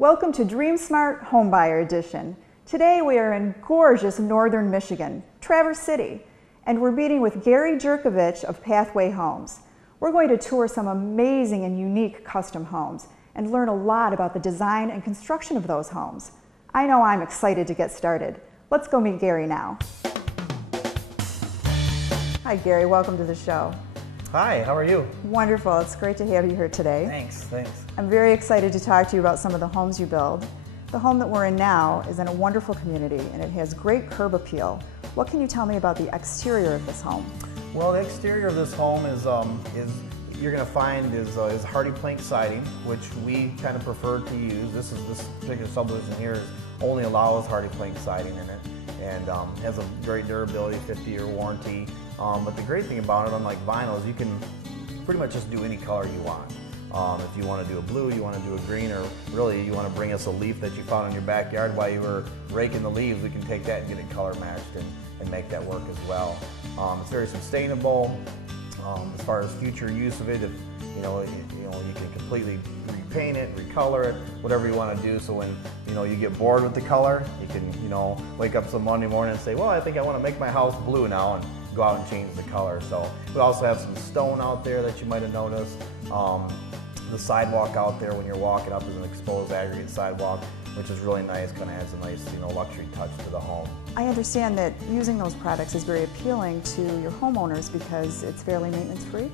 Welcome to DreamSmart Homebuyer Edition. Today we are in gorgeous northern Michigan, Traverse City, and we're meeting with Gary Jerkovich of Pathway Homes. We're going to tour some amazing and unique custom homes and learn a lot about the design and construction of those homes. I know I'm excited to get started. Let's go meet Gary now. Hi Gary, welcome to the show. Hi, how are you? Wonderful, it's great to have you here today. Thanks. I'm very excited to talk to you about some of the homes you build. The home that we're in now is in a wonderful community and it has great curb appeal. What can you tell me about the exterior of this home? Well, the exterior of this home is you're going to find is hardy plank siding, which we kind of prefer to use. This particular subdivision here only allows hardy plank siding in it, and has a great durability, 50-year warranty. But the great thing about it, unlike vinyl, is you can pretty much just do any color you want. If you want to do a blue, you want to do a green, or really you want to bring us a leaf that you found in your backyard while you were raking the leaves, we can take that and get it color matched and make that work as well. It's very sustainable. As far as future use of it, if you can completely repaint it, recolor it, whatever you want to do. So when you get bored with the color, you can wake up some Monday morning and say, well, I think I want to make my house blue now, and go out and change the color. So we also have some stone out there that you might have noticed. The sidewalk out there when you're walking up is an exposed aggregate sidewalk, which is really nice, kind of adds a nice luxury touch to the home. I understand that using those products is very appealing to your homeowners because it's fairly maintenance free?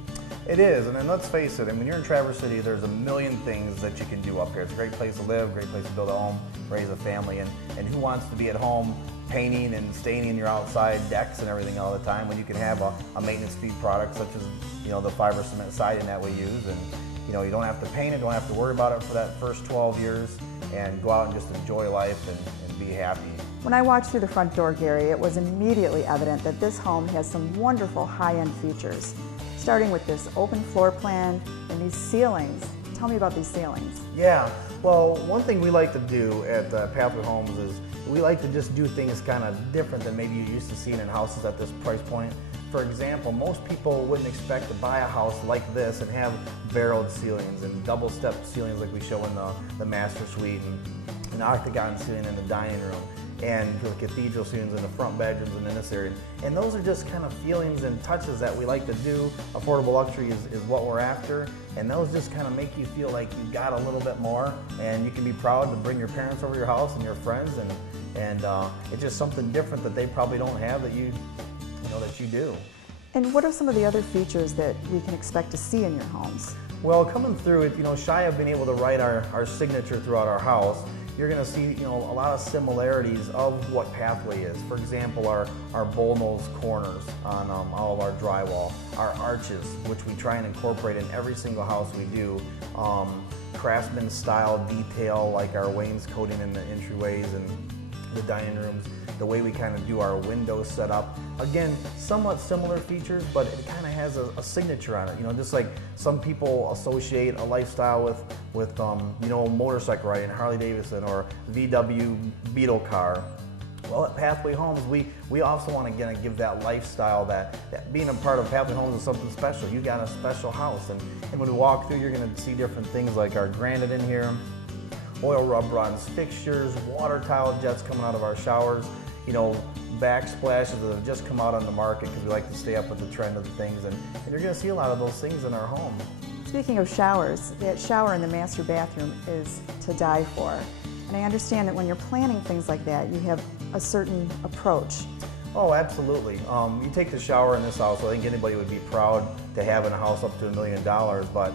It is, and then let's face it, when you're in Traverse City, there's a million things that you can do up here. It's a great place to live, great place to build a home, raise a family, and who wants to be at home painting and staining your outside decks and everything all the time when you can have a maintenance-free product such as the fiber cement siding that we use, and you don't have to paint it, don't have to worry about it for that first 12 years, and go out and just enjoy life and be happy. When I walked through the front door, Gary, it was immediately evident that this home has some wonderful high-end features, starting with this open floor plan and these ceilings. Tell me about these ceilings. Yeah, well, one thing we like to do at Pathway Homes is we like to just do things kind of different than maybe you're used to seeing in houses at this price point. For example, most people wouldn't expect to buy a house like this and have barreled ceilings and double-step ceilings like we show in the master suite, and an octagon ceiling in the dining room, and the cathedral ceilings in the front bedrooms and in this area. And those are just kind of feelings and touches that we like to do. Affordable luxury is what we're after, and those just kind of make you feel like you got a little bit more, and you can be proud to bring your parents over to your house and your friends, and it's just something different that they probably don't have that you do. And what are some of the other features that we can expect to see in your homes? Well, coming through it, shy of being able to write our signature throughout our house, you're going to see a lot of similarities of what Pathway is. For example, our bullnose corners on all of our drywall, our arches, which we try and incorporate in every single house we do, craftsman style detail like our wainscoting in the entryways and the dining rooms, the way we kind of do our windows set up. Again, somewhat similar features, but it kind of has a signature on it. Just like some people associate a lifestyle with motorcycle riding, Harley Davidson, or VW Beetle car. Well, at Pathway Homes, we also want to give that lifestyle, that being a part of Pathway Homes is something special. You got a special house, and when we walk through, you're going to see different things like our granite in here, oil rub bronze fixtures, water tile jets coming out of our showers, backsplashes that have just come out on the market because we like to stay up with the trend of the things, and you're going to see a lot of those things in our home. Speaking of showers, that shower in the master bathroom is to die for. And I understand that when you're planning things like that, you have a certain approach. Oh, absolutely. You take the shower in this house, I think anybody would be proud to have in a house up to $1 million, but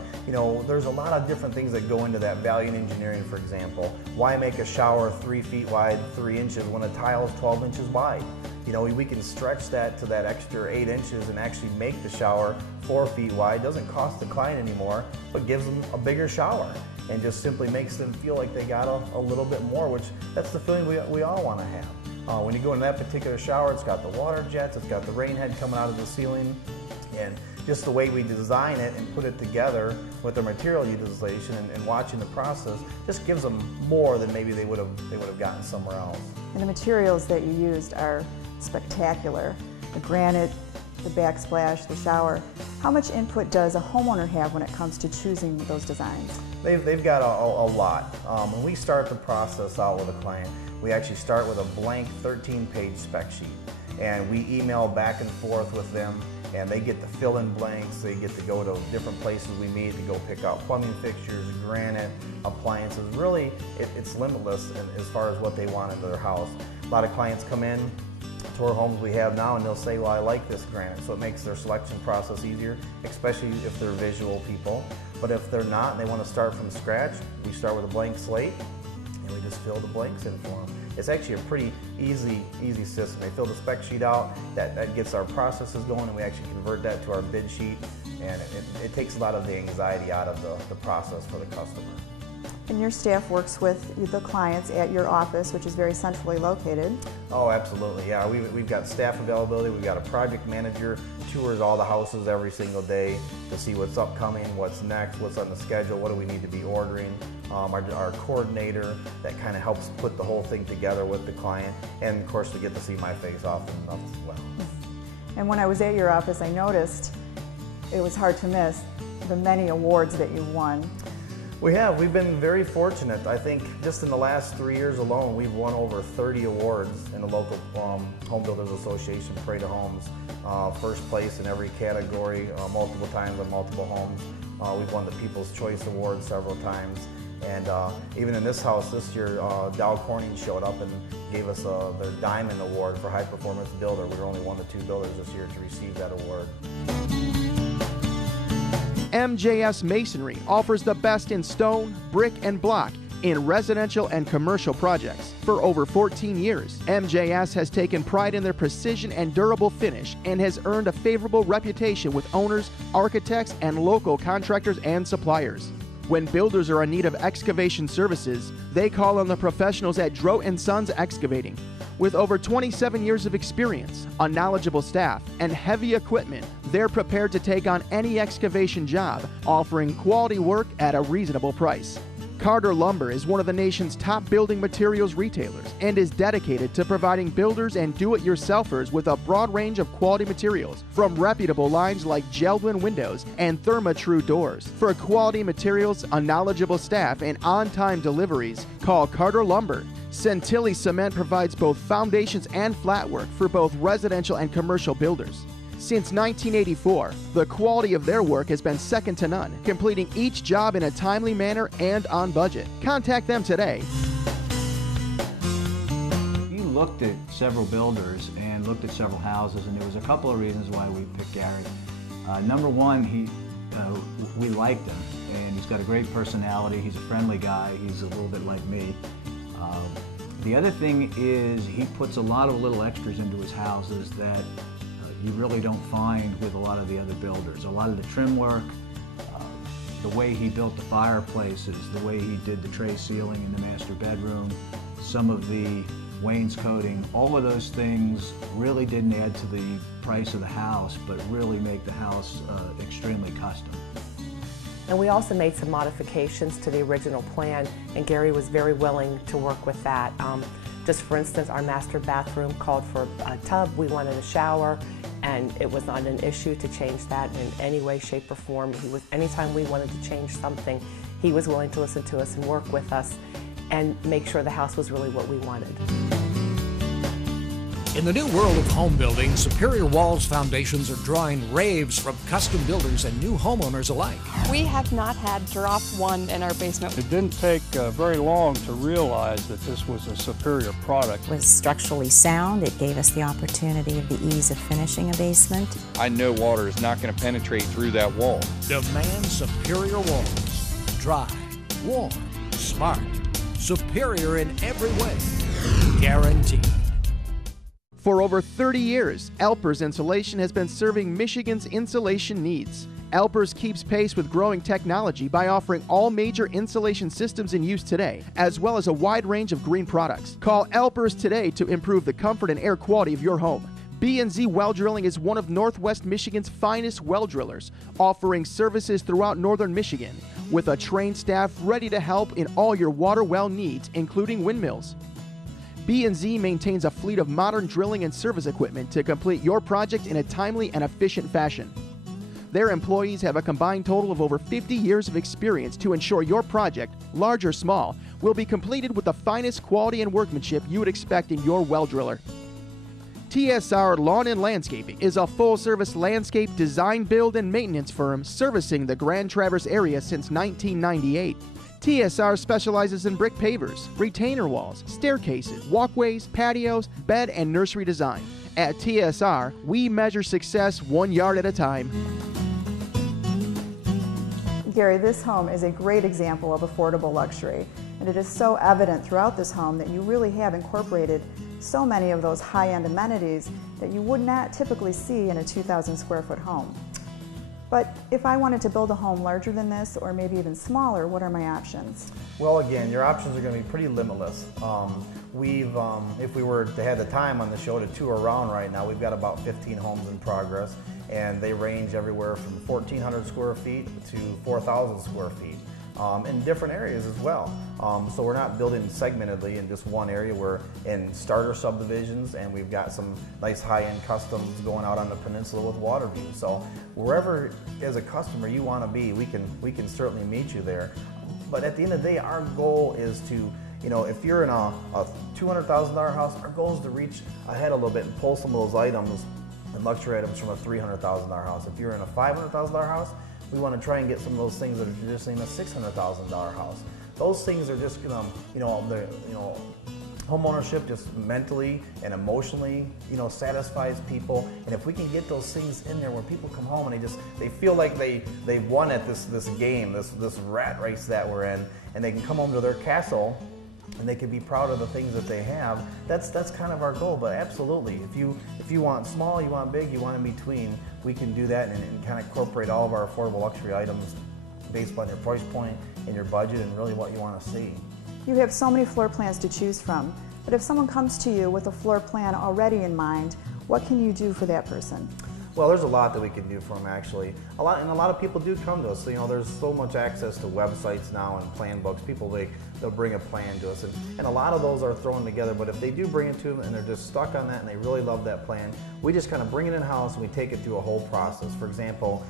there's a lot of different things that go into that value in engineering. For example, why make a shower 3 feet wide, 3 inches when a tile is 12 inches wide? We can stretch that to that extra 8 inches and actually make the shower 4 feet wide. It doesn't cost the client anymore, but gives them a bigger shower and just simply makes them feel like they got a little bit more, which that's the feeling we all want to have. When you go in that particular shower, it's got the water jets, it's got the rain head coming out of the ceiling, and just the way we design it and put it together with the material utilization and watching the process just gives them more than maybe they would have gotten somewhere else. And the materials that you used are spectacular. The granite, the backsplash, the shower. How much input does a homeowner have when it comes to choosing those designs? They've got a lot. When we start the process out with a client, we actually start with a blank 13-page spec sheet. And we email back and forth with them, and they get to fill in blanks. They get to go to different places we meet to go pick out plumbing fixtures, granite, appliances. Really, it's limitless as far as what they want in their house. A lot of clients come in to our homes we have now and they'll say, well, I like this granite. So it makes their selection process easier, especially if they're visual people. But if they're not and they want to start from scratch, we start with a blank slate and we just fill the blanks in for them. It's actually a pretty easy system. They fill the spec sheet out, that gets our processes going, and we actually convert that to our bid sheet, and it takes a lot of the anxiety out of the process for the customer. And your staff works with the clients at your office, which is very centrally located. Oh, absolutely, yeah. We've got staff availability. We've got a project manager, tours all the houses every single day to see what's upcoming, what's next, what's on the schedule, what do we need to be ordering. Our coordinator that kind of helps put the whole thing together with the client, and of course to get to see my face often enough as well. And when I was at your office, I noticed it was hard to miss the many awards that you won. We've been very fortunate. I think just in the last 3 years alone, we've won over 30 awards in the local Home Builders Association Parade of Homes. First place in every category, multiple times on multiple homes. We've won the People's Choice Award several times. And even in this house this year, Dow Corning showed up and gave us their Diamond Award for High Performance Builder. We were only one of the 2 builders this year to receive that award. MJS Masonry offers the best in stone, brick, and block in residential and commercial projects. For over 14 years, MJS has taken pride in their precision and durable finish and has earned a favorable reputation with owners, architects, and local contractors and suppliers. When builders are in need of excavation services, they call on the professionals at Droe & Sons Excavating. With over 27 years of experience, a knowledgeable staff, and heavy equipment, they're prepared to take on any excavation job, offering quality work at a reasonable price. Carter Lumber is one of the nation's top building materials retailers and is dedicated to providing builders and do-it-yourselfers with a broad range of quality materials, from reputable lines like Geldwin windows and Therma-Tru doors. For quality materials, a knowledgeable staff, and on-time deliveries, call Carter Lumber. Centilli Cement provides both foundations and flat work for both residential and commercial builders. Since 1984, the quality of their work has been second to none, completing each job in a timely manner and on budget. Contact them today. We looked at several builders and looked at several houses, and there was a couple of reasons why we picked Gary. Number one, we liked him, and he's got a great personality. He's a friendly guy. He's a little bit like me. The other thing is he puts a lot of little extras into his houses that you really don't find with a lot of the other builders. A lot of the trim work, the way he built the fireplaces, the way he did the tray ceiling in the master bedroom, some of the wainscoting, all of those things really didn't add to the price of the house, but really make the house extremely custom. And we also made some modifications to the original plan, and Gary was very willing to work with that. Just for instance, our master bathroom called for a tub. We wanted a shower, and it was not an issue to change that in any way, shape, or form. Anytime we wanted to change something, he was willing to listen to us and work with us and make sure the house was really what we wanted. In the new world of home building, Superior Walls foundations are drawing raves from custom builders and new homeowners alike. We have not had drop one in our basement. It didn't take very long to realize that this was a superior product. It was structurally sound. It gave us the opportunity of the ease of finishing a basement. I know water is not going to penetrate through that wall. Demand superior walls. Dry, warm, smart, superior in every way. Guaranteed. For over 30 years, Elpers Insulation has been serving Michigan's insulation needs. Elpers keeps pace with growing technology by offering all major insulation systems in use today, as well as a wide range of green products. Call Elpers today to improve the comfort and air quality of your home. B&Z Well Drilling is one of Northwest Michigan's finest well drillers, offering services throughout northern Michigan, with a trained staff ready to help in all your water well needs, including windmills. B&Z maintains a fleet of modern drilling and service equipment to complete your project in a timely and efficient fashion. Their employees have a combined total of over 50 years of experience to ensure your project, large or small, will be completed with the finest quality and workmanship you would expect in your well driller. TSR Lawn and Landscaping is a full-service landscape design, build, and maintenance firm servicing the Grand Traverse area since 1998. TSR specializes in brick pavers, retainer walls, staircases, walkways, patios, bed, and nursery design. At TSR, we measure success 1 yard at a time. Gary, this home is a great example of affordable luxury, and it is so evident throughout this home that you really have incorporated so many of those high-end amenities that you would not typically see in a 2,000 square foot home. But if I wanted to build a home larger than this, or maybe even smaller, what are my options? Well, again, your options are going to be pretty limitless. If we were to have the time on the show to tour around right now, we've got about 15 homes in progress, and they range everywhere from 1,400 square feet to 4,000 square feet. In different areas as well. So we're not building segmentedly in just one area. We're in starter subdivisions, and we've got some nice high-end customs going out on the peninsula with water views. So wherever as a customer you want to be, we can certainly meet you there. But at the end of the day, our goal is to, if you're in a $200,000 house, our goal is to reach ahead a little bit and pull some of those items and luxury items from a $300,000 house. If you're in a $500,000 house, we want to try and get some of those things that are traditionally in a $600,000 house. Those things are just going to, home ownership just mentally and emotionally, satisfies people. And if we can get those things in there where people come home and they feel like they've won at this game, this rat race that we're in, and they can come home to their castle and they can be proud of the things that they have. That's kind of our goal. But absolutely, if you want small, you want big, you want in between, we can do that and kind of incorporate all of our affordable luxury items based on your price point and your budget and really what you want to see. You have so many floor plans to choose from, but if someone comes to you with a floor plan already in mind, what can you do for that person? Well, there's a lot that we can do for them, actually. A lot of people do come to us. So, there's so much access to websites now and plan books. People, they'll bring a plan to us, and a lot of those are thrown together. But if they do bring it to them and they're just stuck on that and they really love that plan, we just kind of bring it in-house and we take it through a whole process. For example,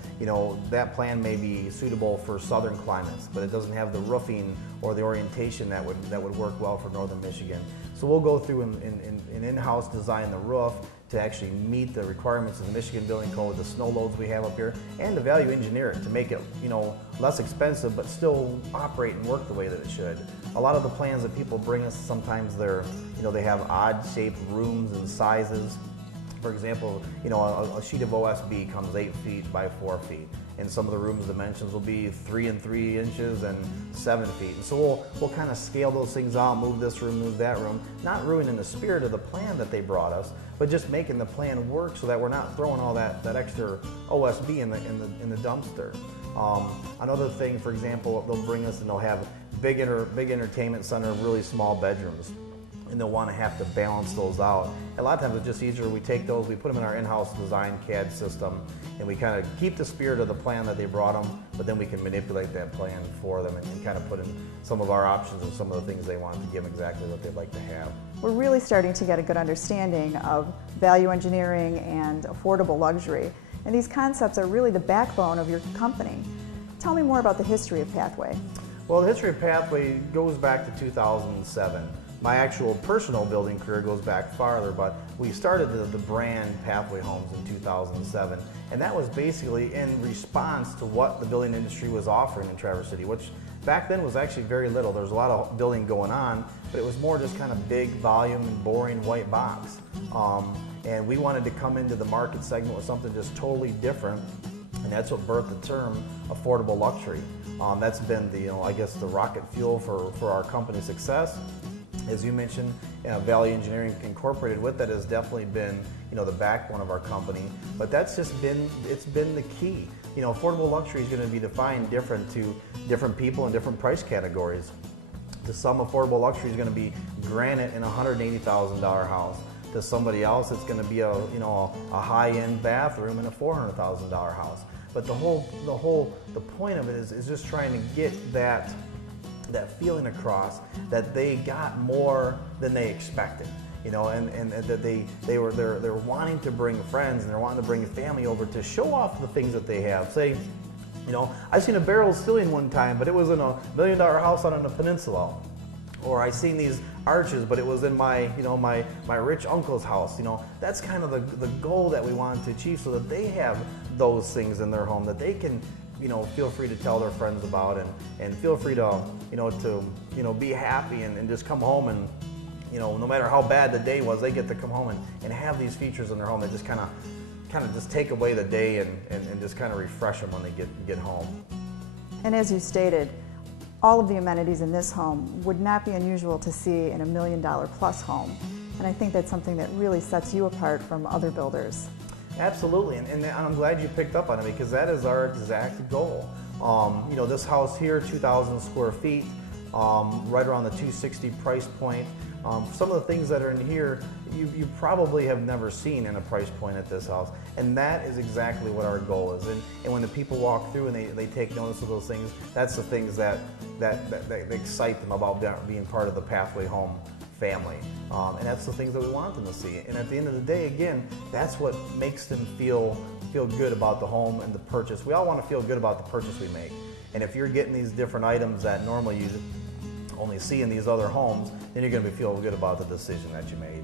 that plan may be suitable for southern climates, but it doesn't have the roofing or the orientation that would work well for northern Michigan. So we'll go through and in-house design the roof to actually meet the requirements of the Michigan Building Code, the snow loads we have up here, and to value engineer it to make it, less expensive but still operate and work the way that it should. A lot of the plans that people bring us, sometimes they have odd-shaped rooms and sizes. For example, a sheet of OSB comes 8 feet by 4 feet, and some of the rooms dimensions will be 3 3 inches and 7 feet. And so we'll kind of scale those things out, move this room, move that room, not ruining the spirit of the plan that they brought us, but just making the plan work so that we're not throwing all that extra OSB in the dumpster. Another thing, for example, they'll bring us and they'll have big entertainment center, really small bedrooms, and they'll want to have to balance those out. A lot of times it's just easier, we take those, we put them in our in-house design CAD system, and we kind of keep the spirit of the plan that they brought them, but then we can manipulate that plan for them and kind of put in some of our options and some of the things they want to give them exactly what they'd like to have. We're really starting to get a good understanding of value engineering and affordable luxury, and these concepts are really the backbone of your company. Tell me more about the history of Pathway. Well, the history of Pathway goes back to 2007. My actual personal building career goes back farther, but we started the brand Pathway Homes in 2007, and that was basically in response to what the building industry was offering in Traverse City, which back then was actually very little. There was a lot of building going on, but it was more just kind of big volume and boring white box. And we wanted to come into the market segment with something just totally different, and that's what birthed the term affordable luxury. That's been the the rocket fuel for our company's success. As you mentioned, value engineering incorporated with that has definitely been, the backbone of our company. But that's just been the key. Affordable luxury is going to be defined different to different people in different price categories. To some, affordable luxury is going to be granite in a $180,000 house. To somebody else, it's going to be a high-end bathroom in a $400,000 house. But the point of it is just trying to get that feeling across that they got more than they expected. You know, and that they're wanting to bring friends and they're wanting to bring family over to show off the things that they have. Say, you know, I've seen a barrel ceiling one time, but it was in a $1 million house out on the peninsula. Or I seen these arches, but it was in my, you know, my rich uncle's house. You know, that's kind of the goal that we want to achieve, so that they have those things in their home that they can, you know, feel free to tell their friends about, and feel free to, be happy and just come home, and, you know, no matter how bad the day was, they get to come home and have these features in their home that just kind of just take away the day and just kind of refresh them when they get home. And as you stated, all of the amenities in this home would not be unusual to see in a $1 million plus home. And I think that's something that really sets you apart from other builders. Absolutely, and I'm glad you picked up on it, because that is our exact goal. You know, this house here, 2,000 square feet, right around the 260 price point. Some of the things that are in here, you probably have never seen in a price point at this house, and that is exactly what our goal is. And when the people walk through and they take notice of those things, that's the things that excite them about being part of the Pathway Home family. And that's the things that we want them to see. And at the end of the day, again, that's what makes them feel good about the home and the purchase. We all want to feel good about the purchase we make. And if you're getting these different items that normally you only see in these other homes, then you're going to feel good about the decision that you made.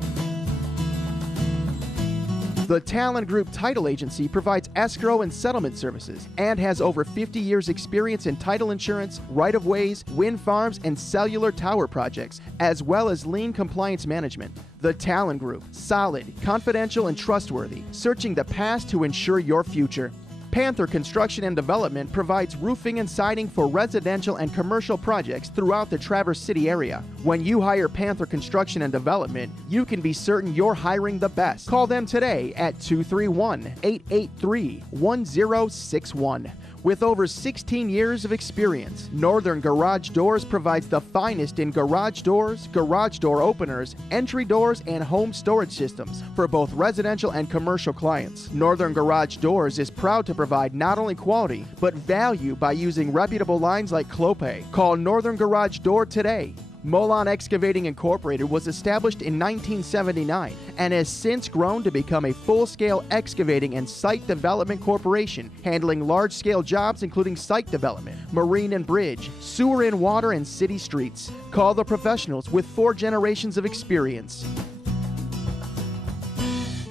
The Talon Group Title Agency provides escrow and settlement services and has over 50 years experience in title insurance, right-of-ways, wind farms, and cellular tower projects, as well as lien compliance management. The Talon Group, solid, confidential, and trustworthy, searching the past to ensure your future. Panther Construction and Development provides roofing and siding for residential and commercial projects throughout the Traverse City area. When you hire Panther Construction and Development, you can be certain you're hiring the best. Call them today at 231-883-1061. With over 16 years of experience, Northern Garage Doors provides the finest in garage doors, garage door openers, entry doors, and home storage systems for both residential and commercial clients. Northern Garage Doors is proud to provide not only quality, but value by using reputable lines like Clopay. Call Northern Garage Door today. Molon Excavating Incorporated was established in 1979 and has since grown to become a full-scale excavating and site development corporation, handling large-scale jobs including site development, marine and bridge, sewer and water, and city streets. Call the professionals with 4 generations of experience.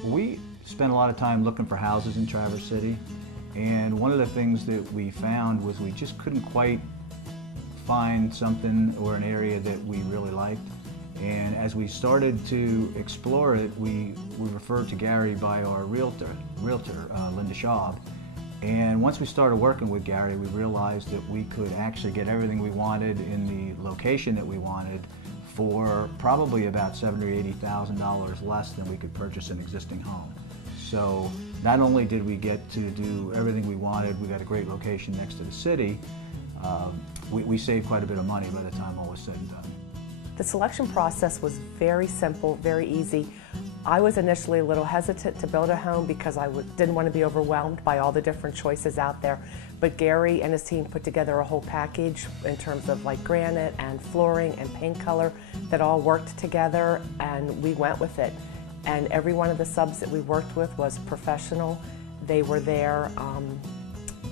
We spent a lot of time looking for houses in Traverse City, and one of the things that we found was we just couldn't quite find something or an area that we really liked. And as we started to explore it, we referred to Gary by our realtor, Linda Schaub. And once we started working with Gary, we realized that we could actually get everything we wanted in the location that we wanted for probably about $70,000 or $80,000 less than we could purchase an existing home. So not only did we get to do everything we wanted, we got a great location next to the city, we saved quite a bit of money by the time all was said and done. The selection process was very simple, very easy. I was initially a little hesitant to build a home because I didn't want to be overwhelmed by all the different choices out there. But Gary and his team put together a whole package in terms of like granite and flooring and paint color that all worked together, and we went with it. And every one of the subs that we worked with was professional. They were there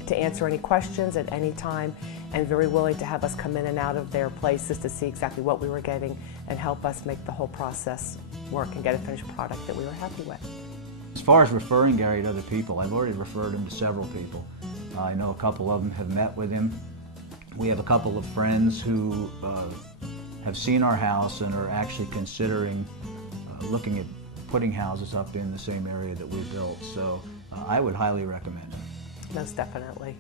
to answer any questions at any time, and very willing to have us come in and out of their places to see exactly what we were getting and help us make the whole process work and get a finished product that we were happy with. As far as referring Gary to other people, I've already referred him to several people. I know a couple of them have met with him. We have a couple of friends who have seen our house and are actually considering looking at putting houses up in the same area that we built. So I would highly recommend it. Most definitely.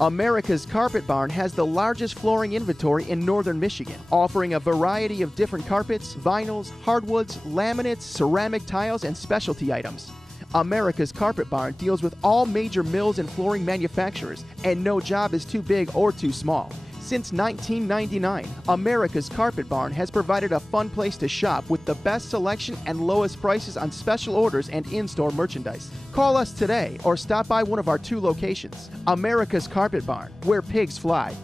America's Carpet Barn has the largest flooring inventory in northern Michigan, offering a variety of different carpets, vinyls, hardwoods, laminates, ceramic tiles, and specialty items. America's Carpet Barn deals with all major mills and flooring manufacturers, and no job is too big or too small. Since 1999, America's Carpet Barn has provided a fun place to shop with the best selection and lowest prices on special orders and in-store merchandise. Call us today or stop by one of our 2 locations. America's Carpet Barn, where pigs fly.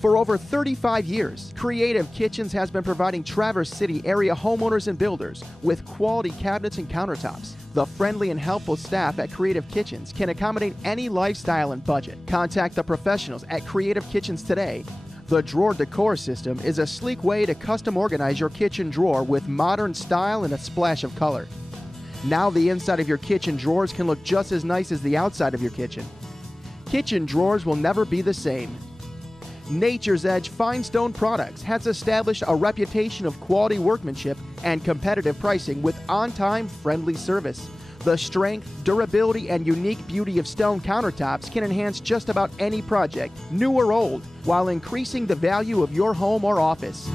For over 35 years, Creative Kitchens has been providing Traverse City area homeowners and builders with quality cabinets and countertops. The friendly and helpful staff at Creative Kitchens can accommodate any lifestyle and budget. Contact the professionals at Creative Kitchens today. The Drawer Decor System is a sleek way to custom organize your kitchen drawer with modern style and a splash of color. Now the inside of your kitchen drawers can look just as nice as the outside of your kitchen. Kitchen drawers will never be the same. Nature's Edge Fine Stone Products has established a reputation of quality workmanship and competitive pricing with on-time, friendly service. The strength, durability, and unique beauty of stone countertops can enhance just about any project, new or old, while increasing the value of your home or office.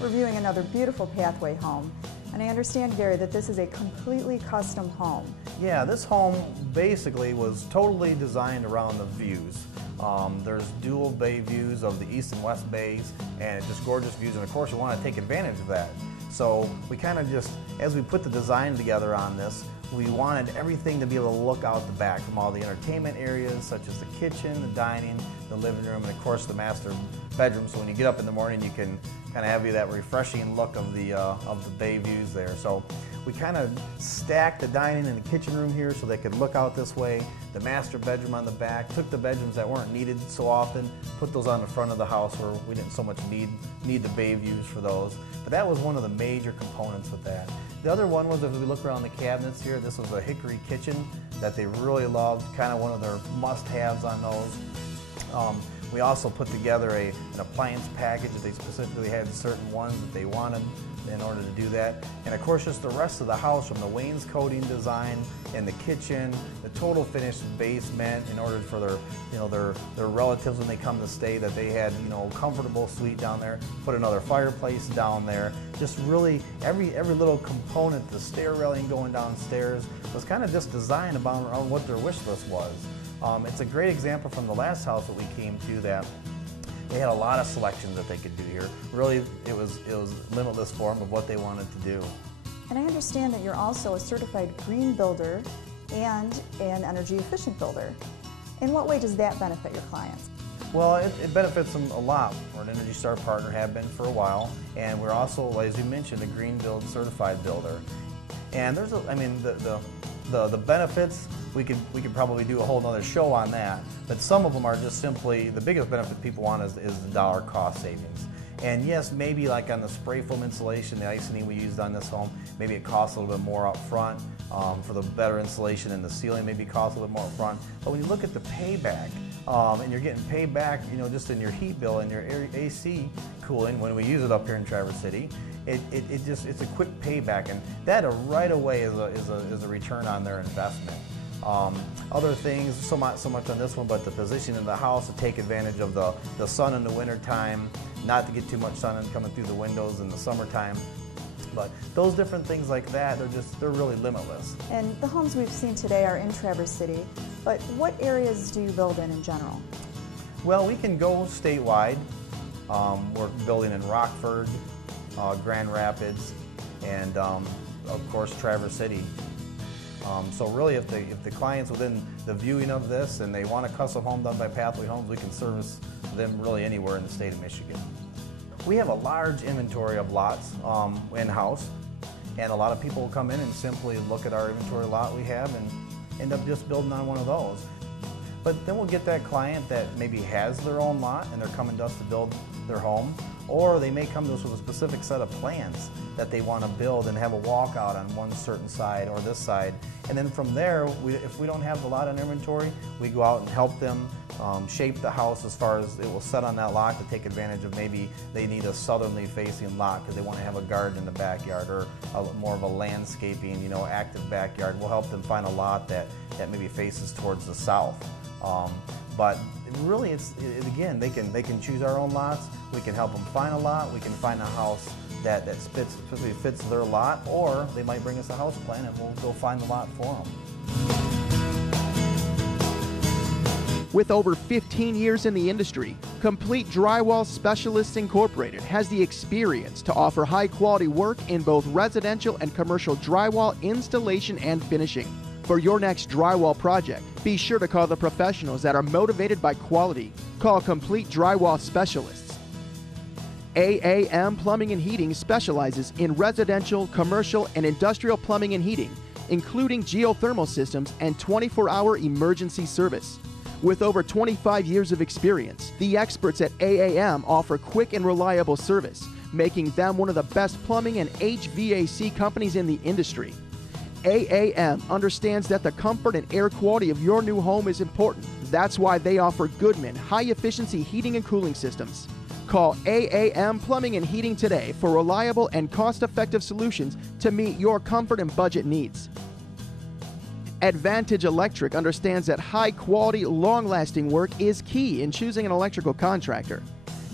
We're viewing another beautiful Pathway home, and I understand, Gary, that this is a completely custom home. Yeah, this home basically was totally designed around the views. There's dual bay views of the east and west bays, and just gorgeous views, and of course you want to take advantage of that. So we kind of just, as we put the design together on this, we wanted everything to be able to look out the back from all the entertainment areas, such as the kitchen, the dining, the living room, and of course the master bedroom. So when you get up in the morning, you can kind of have that refreshing look of the bay views there. So we kind of stacked the dining and the kitchen room here so they could look out this way. The master bedroom on the back, took the bedrooms that weren't needed so often, put those on the front of the house where we didn't so much need the bay views for those. But that was one of the major components with that. The other one was, if we look around the cabinets here, this was a hickory kitchen that they really loved, kind of one of their must-haves on those. We also put together an appliance package that they specifically had certain ones that they wanted in order to do that. And of course, just the rest of the house, from the wainscoting design and the kitchen, the total finished basement, in order for their relatives when they come to stay, that they had a comfortable suite down there. Put another fireplace down there. Just really every little component, the stair railing going downstairs, was kind of just designed around what their wish list was. It's a great example from the last house that we came to, that they had a lot of selections that they could do here. Really, it was limitless for them of what they wanted to do. And I understand that you're also a certified green builder and an energy efficient builder. In what way does that benefit your clients? Well, it benefits them a lot. We're an Energy Star partner, have been for a while, and we're also, as you mentioned, a Green Build certified builder. And there's, the benefits, we could probably do a whole nother show on that, but some of them are just simply, the biggest benefit people want is the dollar cost savings. And yes, maybe like on the spray foam insulation, the icing we used on this home, maybe it costs a little bit more up front. For the better insulation in the ceiling, maybe it costs a little bit more up front. But when you look at the payback, and you're getting paid back, just in your heat bill and your AC cooling, when we use it up here in Traverse City, it's a quick payback, and that right away is a return on their investment. Other things, so much on this one, but the position in the house to take advantage of the sun in the winter time, not to get too much sun coming through the windows in the summertime. But those different things like that, they're really limitless. And the homes we've seen today are in Traverse City, but what areas do you build in general? Well, we can go statewide. We're building in Rockford, Grand Rapids, and of course Traverse City. So really, if the client's within the viewing of this and they want a custom home done by Pathway Homes, we can service them really anywhere in the state of Michigan. We have a large inventory of lots in-house, and a lot of people will come in and simply look at our inventory lot we have and end up just building on one of those. But then we'll get that client that maybe has their own lot and they're coming to us to build their home, or they may come to us with a specific set of plans that they want to build and have a walkout on one certain side or this side. And then from there, if we don't have the lot in inventory, we go out and help them shape the house as far as it will set on that lot to take advantage of, maybe they need a southerly facing lot because they want to have a garden in the backyard, or more of a landscaping, active backyard. We'll help them find a lot that maybe faces towards the south. But really, again, they can choose our own lots. We can help them find a lot. We can find a house that specifically fits their lot, or they might bring us a house plan and we'll go find the lot for them. With over 15 years in the industry, Complete Drywall Specialists Incorporated has the experience to offer high-quality work in both residential and commercial drywall installation and finishing. For your next drywall project, be sure to call the professionals that are motivated by quality. Call Complete Drywall Specialists. AAM Plumbing and Heating specializes in residential, commercial, and industrial plumbing and heating, including geothermal systems and 24-hour emergency service. With over 25 years of experience, the experts at AAM offer quick and reliable service, making them one of the best plumbing and HVAC companies in the industry. AAM understands that the comfort and air quality of your new home is important. That's why they offer Goodman high-efficiency heating and cooling systems. Call AAM Plumbing and Heating today for reliable and cost-effective solutions to meet your comfort and budget needs. Advantage Electric understands that high-quality, long-lasting work is key in choosing an electrical contractor.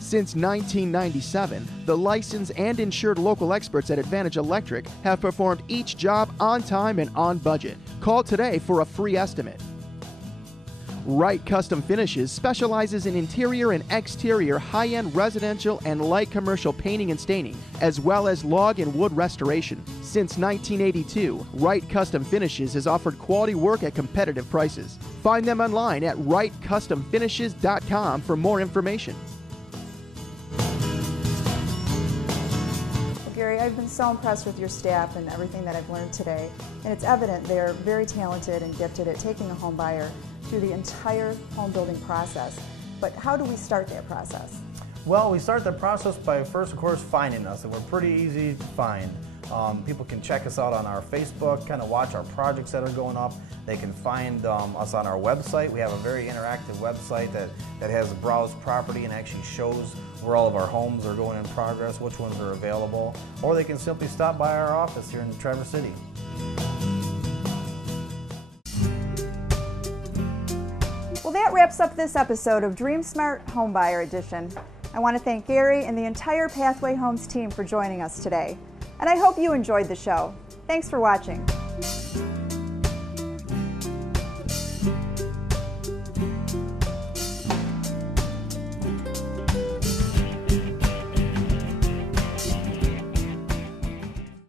Since 1997, the licensed and insured local experts at Advantage Electric have performed each job on time and on budget. Call today for a free estimate. Wright Custom Finishes specializes in interior and exterior high-end residential and light commercial painting and staining, as well as log and wood restoration. Since 1982, Wright Custom Finishes has offered quality work at competitive prices. Find them online at wrightcustomfinishes.com for more information. Gary, I've been so impressed with your staff and everything that I've learned today, and it's evident they're very talented and gifted at taking a home buyer through the entire home building process. But how do we start that process? Well, we start the process by first, of course, finding us, and we're pretty easy to find. People can check us out on our Facebook, kind of watch our projects that are going up. They can find us on our website. We have a very interactive website that has browse property and actually shows where all of our homes are going in progress, which ones are available. Or they can simply stop by our office here in Traverse City. Well, that wraps up this episode of Dream Smart Homebuyer Edition. I want to thank Gary and the entire Pathway Homes team for joining us today. And I hope you enjoyed the show. Thanks for watching.